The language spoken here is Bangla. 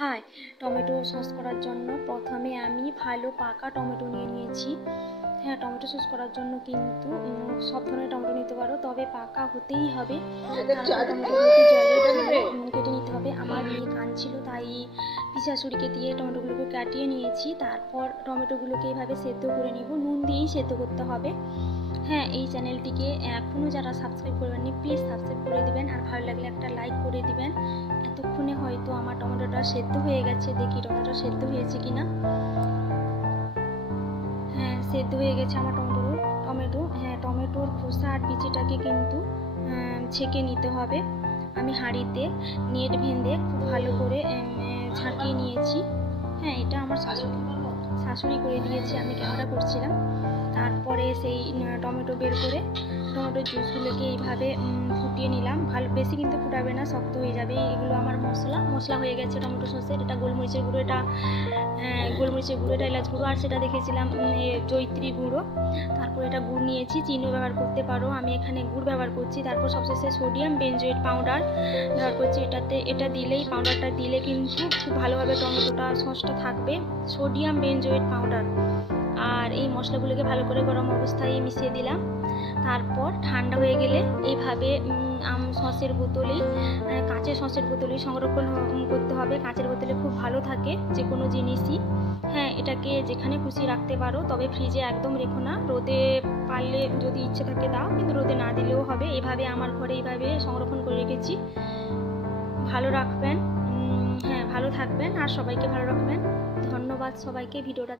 হাই, টমেটো সস করার জন্য প্রথমে আমি ভালো পাকা টমেটো নিয়েছি। হ্যাঁ, টমেটো সস করার জন্য কিন্তু সব ধরনের টমেটো নিতে পারো, তবে পাকা হতেই হবে। টমেটোগুলোকে জলে কেটে নিতে হবে। আমার মেয়ে কাঁদছিল, তাই পিসা ছুরিকে দিয়ে টমেটোগুলোকে কাটিয়ে নিয়েছি। তারপর টমেটোগুলোকে এভাবে সেদ্ধ করে নিব, নুন দিয়েই সেদ্ধ করতে হবে। হ্যাঁ, এই চ্যানেলটিকে এখনও যারা সাবস্ক্রাইব করবেননি প্লিজ সাবস্ক্রাইব করে দিবেন, আর ভালো লাগলে একটা লাইক করে দিবেন। এতক্ষণে হয়তো আমার টমেটোটা সেদ্ধ হয়ে গেছে, দেখি টমেটো সেদ্ধ হয়েছে কিনা। হ্যাঁ, সেদ্ধ হয়ে গেছে আমার টমেটো। হ্যাঁ, টমেটোর খোসা আর বিচিটাকে কিন্তু ছেঁকে নিতে হবে। আমি হাঁড়িতে নেট ভেঙে খুব ভালো করে ঝাঁকিয়ে নিয়েছি। হ্যাঁ, এটা আমার শাশুড়ি করে দিয়েছে, আমি ক্যামেরা করছিলাম। তারপরে সেই টমেটো বের করে টমেটোর জুসগুলোকে এইভাবে ফুটিয়ে নিলাম। বেশি কিন্তু ফুটাবে না, শক্ত হয়ে যাবে। এগুলো আমার মশলা হয়ে গেছে টমেটো সসের। এটা গোলমরিচের গুঁড়ো, এটা এলাচ গুঁড়ো, আর সেটা দেখেছিলাম জয়িত্রী গুঁড়ো। তারপর এটা গুড় নিয়েছি, চিনিও ব্যবহার করতে পারো, আমি এখানে গুড় ব্যবহার করছি। তারপর সবশেষে সোডিয়াম বেনজোয়েট পাউডার ব্যবহার করছি। এটা দিলেই, পাউডারটা দিলে কিন্তু খুব ভালোভাবে টমেটোটা সসটা থাকবে। Sodium benzoate powder. আর এই মশলাগুলোকে ভালো করে গরম অবস্থায় মিশিয়ে দিলাম। তারপর ঠান্ডা হয়ে গেলে এইভাবে কাঁচের সসের বোতলেই সংরক্ষণ করতে হবে। কাঁচের বোতলে খুব ভালো থাকে যে কোনো জিনিসই। হ্যাঁ, এটাকে যেখানে খুশি রাখতে পারো, তবে ফ্রিজে একদম রেখো না। রোদে পারলে যদি ইচ্ছে থাকে দাও, কিন্তু রোদে না দিলেও হবে। এইভাবে আমার ঘরে এইভাবে সংরক্ষণ করে রেখেছি। ভালো রাখবেন, হ্যাঁ ভালো থাকবেন, আর সবাইকে ভালো রাখবেন। ধন্যবাদ সবাইকে ভিডিওটা